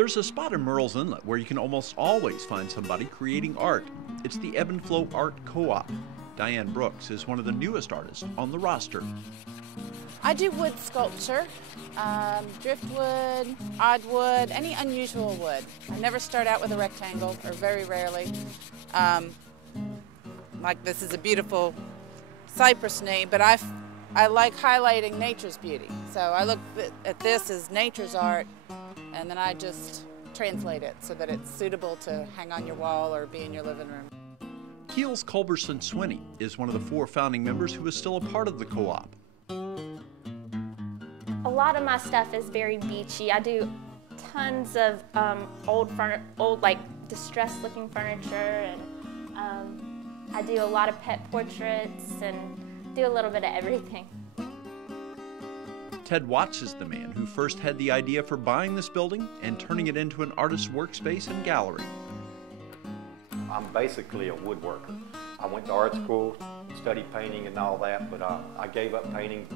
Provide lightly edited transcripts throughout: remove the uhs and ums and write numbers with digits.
There's a spot in Murrells Inlet where you can almost always find somebody creating art. It's the Ebb Flow Art Co-op. Diane Brooks is one of the newest artists on the roster. I do wood sculpture, driftwood, odd wood, any unusual wood. I never start out with a rectangle, or very rarely. Like this is a beautiful cypress name, but I like highlighting nature's beauty. So I look at this as nature's art, and then I just translate it so that it's suitable to hang on your wall or be in your living room. Keels Culberson Swinney is one of the 4 founding members who is still a part of the co-op. A lot of my stuff is very beachy. I do tons of old like distressed looking furniture, and I do a lot of pet portraits and do a little bit of everything. Ted Watts is the man who first had the idea for buying this building and turning it into an artist's workspace and gallery. I'm basically a woodworker. I went to art school, studied painting and all that, but I gave up painting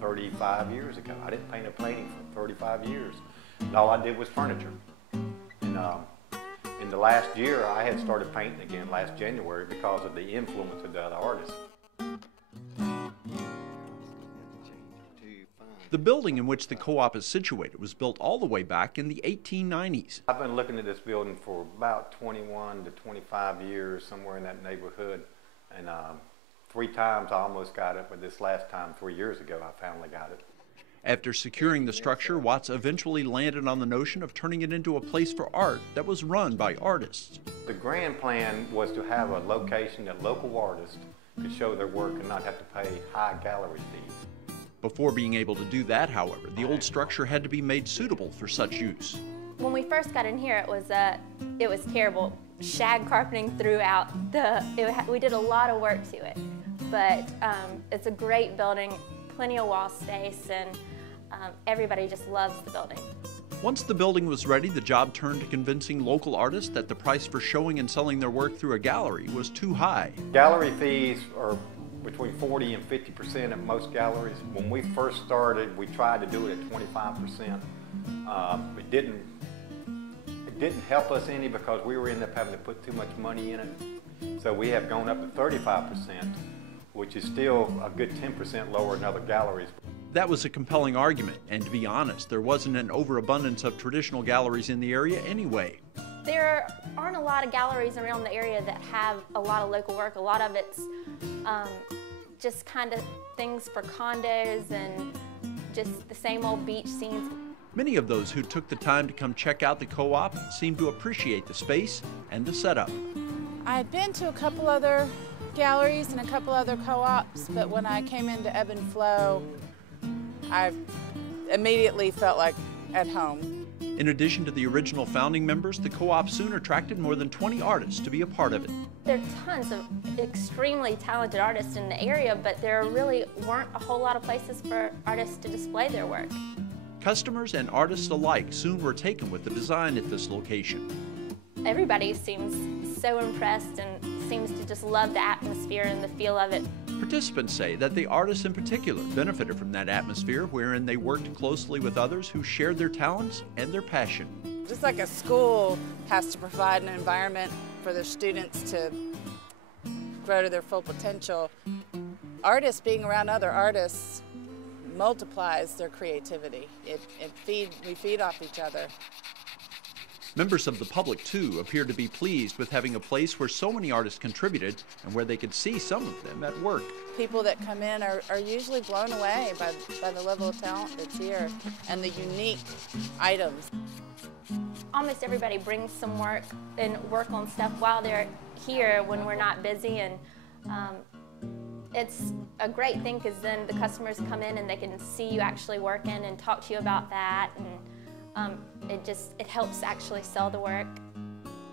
35 years ago. I didn't paint a painting for 35 years. And all I did was furniture. And in the last year, I had started painting again last January because of the influence of the other artists. The building in which the co-op is situated was built all the way back in the 1890s. I've been looking at this building for about 21 to 25 years, somewhere in that neighborhood. And 3 times I almost got it, but this last time, 3 years ago, I finally got it. After securing the structure, Watts eventually landed on the notion of turning it into a place for art that was run by artists. The grand plan was to have a location that local artists could show their work and not have to pay high gallery fees. Before being able to do that, however, the old structure had to be made suitable for such use. When we first got in here, it was terrible. Shag carpeting throughout we did a lot of work to it, but it's a great building, plenty of wall space, and everybody just loves the building. Once the building was ready, the job turned to convincing local artists that the price for showing and selling their work through a gallery was too high. Gallery fees are between 40 and 50% at most galleries. When we first started, we tried to do it at 25%. It didn't help us any because we were ended up having to put too much money in it. So we have gone up to 35%, which is still a good 10% lower than other galleries. That was a compelling argument, and to be honest, there wasn't an overabundance of traditional galleries in the area anyway. There aren't a lot of galleries around the area that have a lot of local work. A lot of it's just kind of things for condos and just the same old beach scenes. Many of those who took the time to come check out the co-op seemed to appreciate the space and the setup. I'd been to a couple other galleries and a couple other co-ops, but when I came into Ebb Flow, I immediately felt like at home. In addition to the original founding members, the co-op soon attracted more than 20 artists to be a part of it. There are tons of extremely talented artists in the area, but there really weren't a whole lot of places for artists to display their work. Customers and artists alike soon were taken with the design at this location. Everybody seems so impressed and seems to just love the atmosphere and the feel of it. Participants say that the artists in particular benefited from that atmosphere wherein they worked closely with others who shared their talents and their passion. Just like a school has to provide an environment for their students to grow to their full potential, artists being around other artists multiplies their creativity. We feed off each other. Members of the public, too, appeared to be pleased with having a place where so many artists contributed and where they could see some of them at work. People that come in are usually blown away by the level of talent that's here and the unique items. Almost everybody brings some work and work on stuff while they're here when we're not busy, and it's a great thing because then the customers come in and they can see you actually working and talk to you about that, and it helps actually sell the work.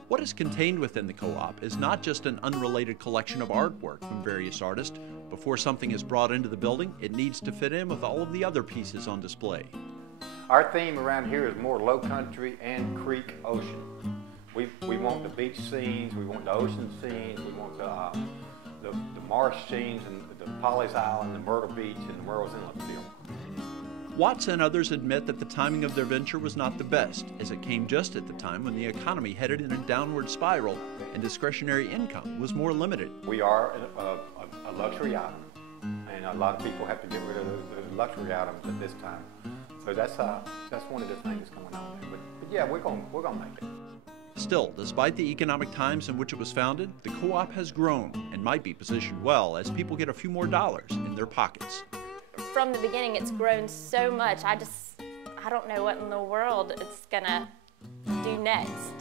What is contained within the co-op is not just an unrelated collection of artwork from various artists. Before something is brought into the building, it needs to fit in with all of the other pieces on display. Our theme around here is more low country and creek ocean. We want the beach scenes, we want the ocean scenes, we want the marsh scenes and the Polly's Island, the Myrtle Beach, and the Murrells Inlet film. Watts and others admit that the timing of their venture was not the best, as it came just at the time when the economy headed in a downward spiral and discretionary income was more limited. We are a luxury item, and a lot of people have to get rid of the luxury items at this time. So that's one of the things going on there. But yeah, we're gonna make it. Still, despite the economic times in which it was founded, the co-op has grown and might be positioned well as people get a few more dollars in their pockets. From the beginning, it's grown so much. I don't know what in the world it's gonna do next.